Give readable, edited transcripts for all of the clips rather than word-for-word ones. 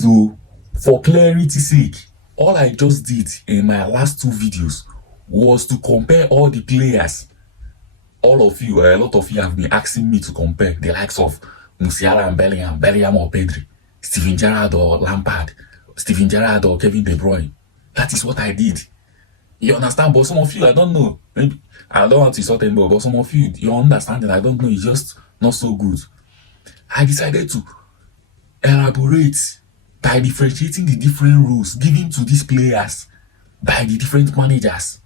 Please, oh, for clarity's sake, all I just did in my last two videos was to compare all the players. All of you, a lot of you have been asking me to compare the likes of Musiala and Bellingham or Pedri, Steven Gerrard or Lampard, Steven Gerrard or Kevin De Bruyne. That is what I did. You understand? But some of you, I don't know. Maybe I don't want to insult anybody, but some of you, your understanding, I don't know, it's just not so good. I decided to elaborate by differentiating the different rules given to these players by the different managers.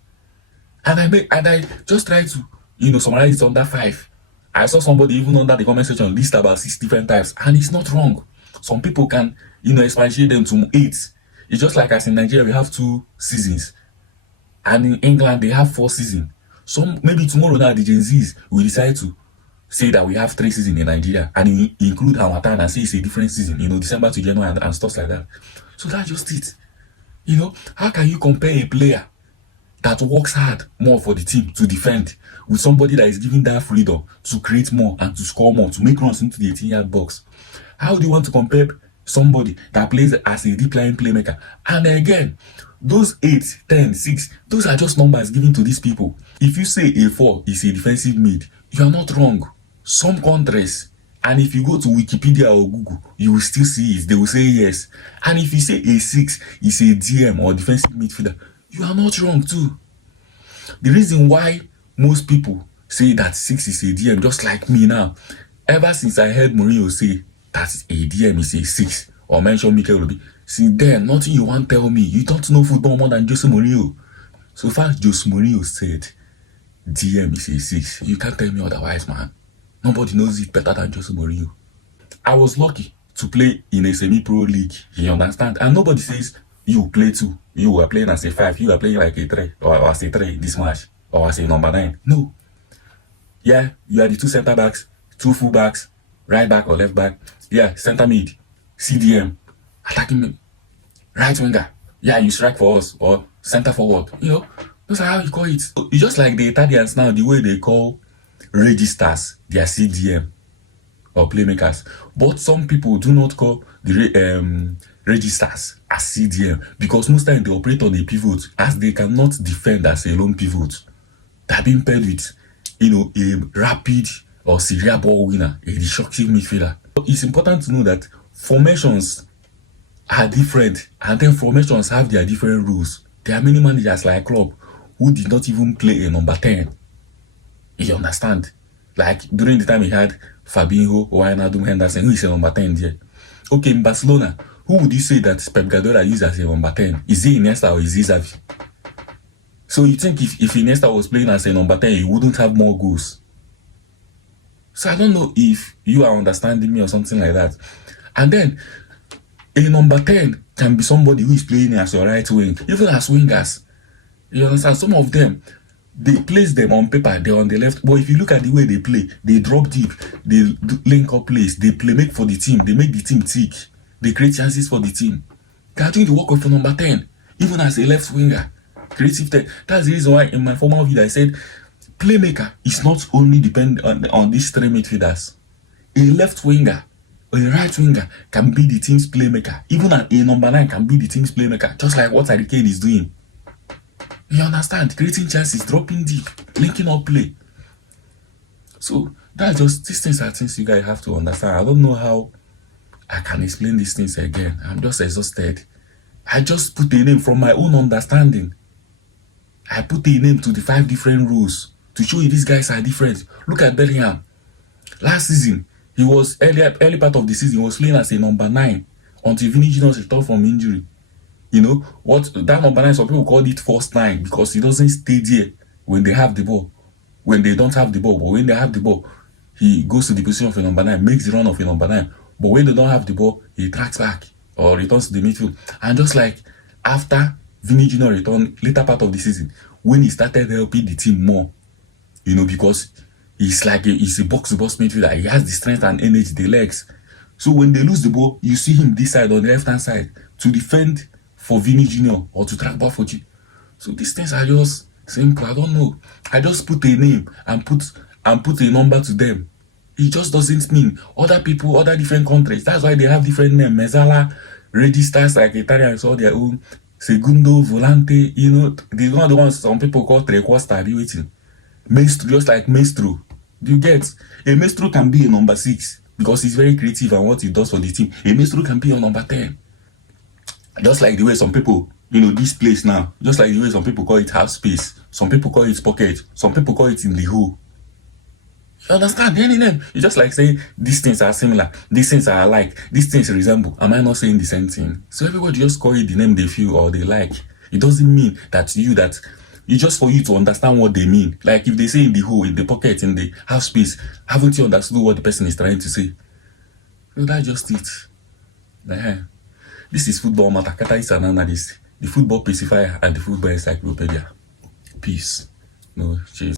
And I just try to, summarize it under 5. I saw somebody even under the comment section list about 6 different types, and it's not wrong. Some people can, expatiate them to 8. It's just like as in Nigeria, we have 2 seasons. And in England, they have 4 seasons. Maybe tomorrow now, the Gen Zs will decide to say that we have 3 seasons in Nigeria and include Harmattan and say it's a different season, December to January and stuff like that. So that's just it. How can you compare a player that works hard more for the team to defend with somebody that is given that freedom to create more and to score more, to make runs into the 18-yard box? How do you want to compare somebody that plays as a deep line playmaker? And again, those 8, 10, 6, those are just numbers given to these people. If you say a 4 is a defensive mid, you are not wrong. Some countries, and if you go to Wikipedia or Google, you will still see it. They will say yes. And if you say a 6 is a DM or defensive midfielder, you are not wrong too. The reason why most people say that 6 is a DM, just like me now, ever since I heard Mourinho say that a DM is a 6, or mention Mikel Obi, since then, nothing you want to tell me. You don't know football more than Jose Mourinho. So far, Jose Mourinho said DM is a 6. You can't tell me otherwise, man. Nobody knows it better than Jose Mourinho. I was lucky to play in a semi-pro league, you understand? And nobody says, you play 2. You were playing as a 5. You were playing like a 3, or as a 3 this match, or as a number 9. No. Yeah, you are the 2 center backs, 2 full backs, right back or left back. Yeah, center mid, CDM, attacking mid, right winger. Yeah, you strike for us, or center forward. Those are how you call it. It's just like the Italians now, the way they call registers their CDM or playmakers. But some people do not call the registers as CDM because most times they operate on a pivot, as they cannot defend as a lone pivot. They're being paired with, a rapid or serial ball winner, a destructive midfielder. It's important to know that formations are different, and then formations have their different rules. There are many managers like Klopp who did not even play a number 10. You understand? Like during the time he had Fabinho, Wijnaldum, Henderson, who is a number 10 there. Okay, in Barcelona, who would you say that Pep Guardiola used as a number 10? Is he Iniesta or is he Xavi? So you think if Iniesta was playing as a number 10, he wouldn't have more goals? So I don't know if you are understanding me or something like that. And then, a number 10 can be somebody who is playing as your right wing, even as wingers. You understand? Some of them, they place them on paper, they're on the left. But if you look at the way they play, they drop deep, they link up plays, they make for the team, they make the team tick, they create chances for the team. They are doing the work of a number 10, even as a left winger. Creative 10. That's the reason why in my former video I said, playmaker is not only dependent on these 3 midfielders. A left winger, a right winger can be the team's playmaker. Even a number 9 can be the team's playmaker, just like what Harry Kane is doing. You understand? Creating chances, dropping deep, linking up play. So that's just, these things are things you guys have to understand. I don't know how I can explain these things again. I'm just exhausted. I just put a name from my own understanding. I put a name to the 5 different rules to show you these guys are different. Look at Bellingham. Last season, he was early part of the season, he was playing as a number 9 until Vinicius returned from injury. What that number 9, some people call it first 9 because he doesn't stay there when they have the ball, when they don't have the ball. But when they have the ball, he goes to the position of a number 9, makes the run of a number 9. But when they don't have the ball, he tracks back or returns to the midfield. And just like after Vinicius returned later part of the season, when he started helping the team more, because he's like he's a box-to-box midfielder. He has the strength and energy, the legs. So when they lose the ball, you see him this side on the left-hand side to defend for Vini Jr. or to track back for G. So these things are just simple. I don't know. I just put a name and put a number to them. It just doesn't mean other people, other different countries. That's why they have different names. Mezala, Register secretarians all their own. Segundo, volante, you know, these one of the ones some people call three-quarter, be waiting. Maestro, just like Maestro. Do you get? A Maestro can be a number 6 because he's very creative and what he does for the team. A Maestro can be a number 10. Just like the way some people, you know, this place now, just like the way some people call it half space, some people call it pocket, some people call it in the hole. You understand? Any name. It's just like saying these things are similar, these things are alike, these things resemble. Am I not saying the same thing? So everybody just call it the name they feel or they like. It doesn't mean that it's just for you to understand what they mean. Like if they say in the hole, in the pocket, in the half space, haven't you understood what the person is trying to say? So that's just it. This is Football Matter. Kata is an analyst, the football pacifier and the football encyclopedia. Peace. No, cheers.